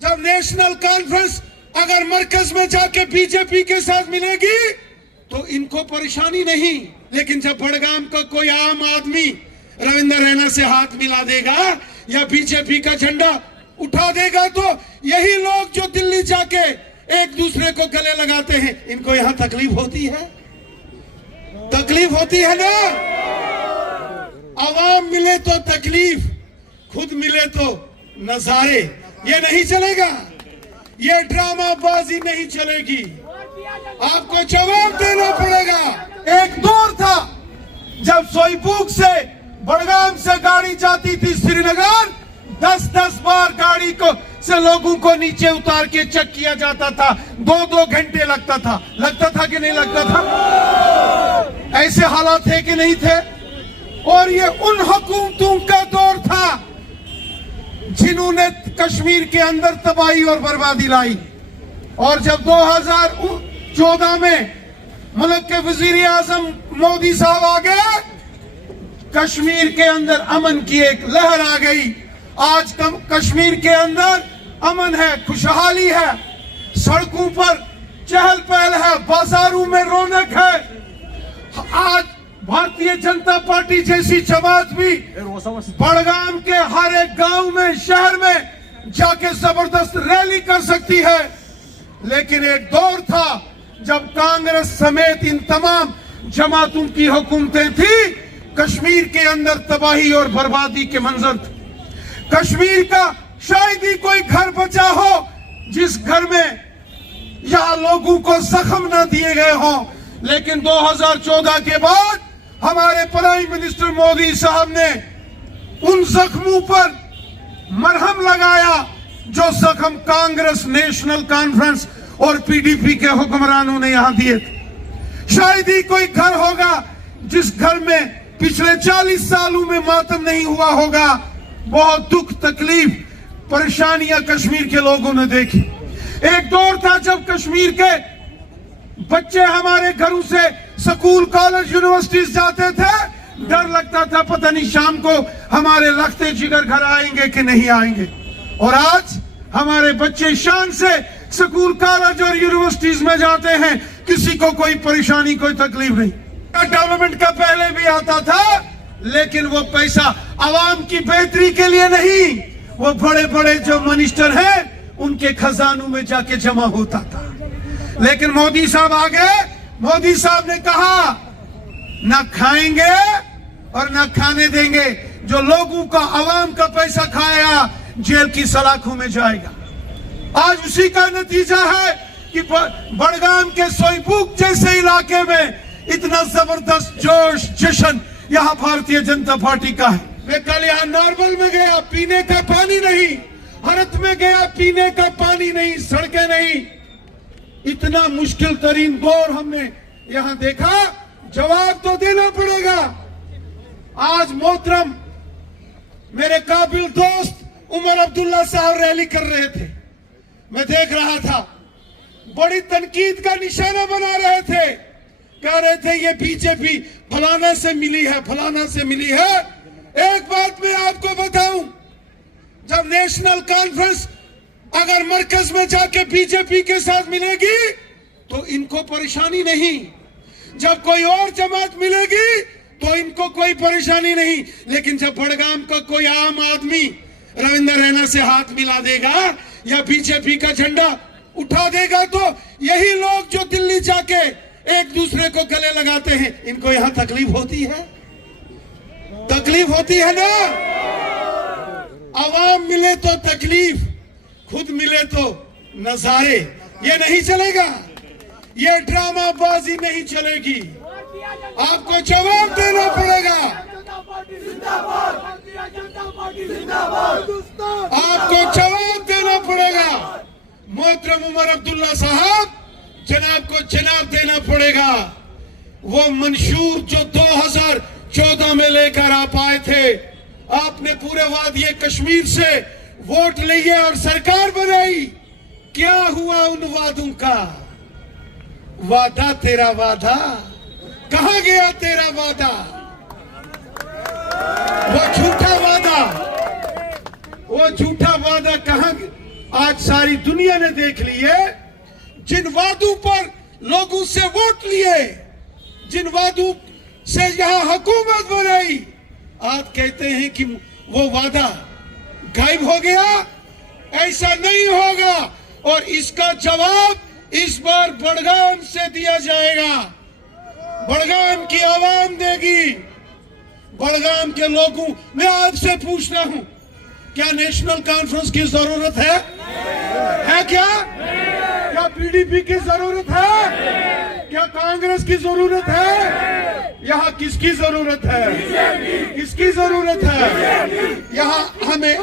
जब national conference अगर मरकज में जाके बीजेपी के साथ मिलेगी तो इनको परेशानी नहीं, लेकिन जब बड़गाम का कोई आम आदमी रविंद्र रैना से हाथ मिला देगा या बीजेपी का झंडा उठा देगा तो यही लोग जो दिल्ली जाके एक दूसरे को गले लगाते हैं, इनको यहां तकलीफ होती है, तकलीफ होती है ना। आवाम मिले तो तकलीफ, खुद मिले तो नजारे। ये नहीं चलेगा, ये ड्रामाबाजी नहीं चलेगी, आपको जवाब देना पड़ेगा। एक दौर था जब सोईपुर से बड़गाम से गाड़ी जाती थी श्रीनगर, 10-10 बार गाड़ी को से लोगों को नीचे उतार के चेक किया जाता था, 2-2 घंटे लगता था कि नहीं लगता था? ऐसे हालात थे कि नहीं थे? और ये उन हुकूमतों का दौर था जिन्होंने कश्मीर के अंदर तबाही और बर्बादी लाई। और जब 2014 में मुल्क के वजीर आजम मोदी साहब आ गए, कश्मीर के अंदर अमन की एक लहर आ गई। आज कश्मीर के अंदर अमन है, खुशहाली है, सड़कों पर चहल पहल है, बाजारों में रौनक है। आज भारतीय जनता पार्टी जैसी जमात भी बड़गाम के हर एक गांव में, शहर में जाके जबरदस्त रैली कर सकती है। लेकिन एक दौर था जब कांग्रेस समेत इन तमाम जमातों की हुकूमतें थी, कश्मीर के अंदर तबाही और बर्बादी के मंजर थे। कश्मीर का शायद ही कोई घर बचा हो जिस घर में यहां लोगों को जख्म न दिए गए हों। लेकिन 2014 के बाद हमारे प्राइम मिनिस्टर मोदी साहब ने उन जख्मों पर मरहम लगाया जो जख्म कांग्रेस, नेशनल कॉन्फ्रेंस और पीडीपी के हुक्मरानों ने यहां दिए थे। शायद ही कोई घर होगा जिस घर में पिछले 40 सालों में मातम नहीं हुआ होगा। बहुत दुख, तकलीफ, परेशानियां कश्मीर के लोगों ने देखी। एक दौर था जब कश्मीर के बच्चे हमारे घरों से स्कूल, कॉलेज, यूनिवर्सिटीज जाते थे, डर लगता था पता नहीं शाम को हमारे लखते जिगर घर आएंगे कि नहीं आएंगे। और आज हमारे बच्चे शान से स्कूल, कॉलेज और यूनिवर्सिटीज में जाते हैं, किसी को कोई परेशानी, कोई तकलीफ नहीं। डेवलपमेंट का पहले भी आता था, लेकिन वो पैसा आवाम की बेहतरी के लिए नहीं, वो बड़े बड़े जो मिनिस्टर हैं उनके खजानों में जाके जमा होता था। लेकिन मोदी साहब आ गए, मोदी साहब ने कहा न खाएंगे और न खाने देंगे। जो लोगों का, आवाम का पैसा खाया जेल की सलाखों में जाएगा। आज उसी का नतीजा है कि बड़गाम के सोईपुर जैसे इलाके में इतना जबरदस्त जोश, जश्न यहाँ भारतीय जनता पार्टी का है। मैं कल यहाँ नॉर्मल में गया, पीने का पानी नहीं, हरत में गया, पीने का पानी नहीं, सड़कें नहीं। इतना मुश्किल तरीन दौर हमने यहाँ देखा, जवाब तो देना पड़ेगा। आज मोहतरम मेरे काबिल दोस्त उमर अब्दुल्ला साहब रैली कर रहे थे, मैं देख रहा था, बड़ी तनकीद का निशाना बना रहे थे, कह रहे थे ये बीजेपी फलाना से मिली है, फलाना से मिली है। एक बात मैं आपको बताऊं, जब नेशनल कॉन्फ्रेंस अगर मरकज में जाके बीजेपी के साथ मिलेगी तो इनको परेशानी नहीं, जब कोई और जमात मिलेगी तो इनको कोई परेशानी नहीं। लेकिन जब बड़गाम का कोई आम आदमी रविंद्र रैना से हाथ मिला देगा या बीजेपी का झंडा उठा देगा तो यही लोग जो दिल्ली जाके एक दूसरे को गले लगाते हैं, इनको यहां तकलीफ होती है, तकलीफ होती है ना। आवाम मिले तो तकलीफ, खुद मिले तो नजारे। ये नहीं चलेगा, ये ड्रामाबाजी नहीं चलेगी, आपको जवाब देना पड़ेगा, आपको जवाब देना पड़ेगा। मोहतरम उमर अब्दुल्ला साहब, जनाब को जनाब देना पड़ेगा। वो मंशूर जो 2014 में लेकर आप आए थे, आपने पूरे वादी कश्मीर से वोट लिए और सरकार बनाई, क्या हुआ उन वादों का? वादा तेरा वादा, कहां गया तेरा वादा? वो झूठा वादा, वो झूठा वादा कहां? आज सारी दुनिया ने देख लिए, जिन वादों पर लोगों से वोट लिए, जिन वादों से यहां हुकूमत बनाई, आज कहते हैं कि वो वादा गायब हो गया। ऐसा नहीं होगा और इसका जवाब इस बार बड़गाम से दिया जाएगा। बड़गाम की आवाम देगी। बड़गाम के लोगों, मैं आपसे पूछता हूं, क्या नेशनल कॉन्फ्रेंस की जरूरत है? है क्या? क्या पीडीपी की जरूरत है? क्या कांग्रेस की जरूरत है? यहाँ किसकी जरूरत है? किसकी जरूरत है? यहाँ हमें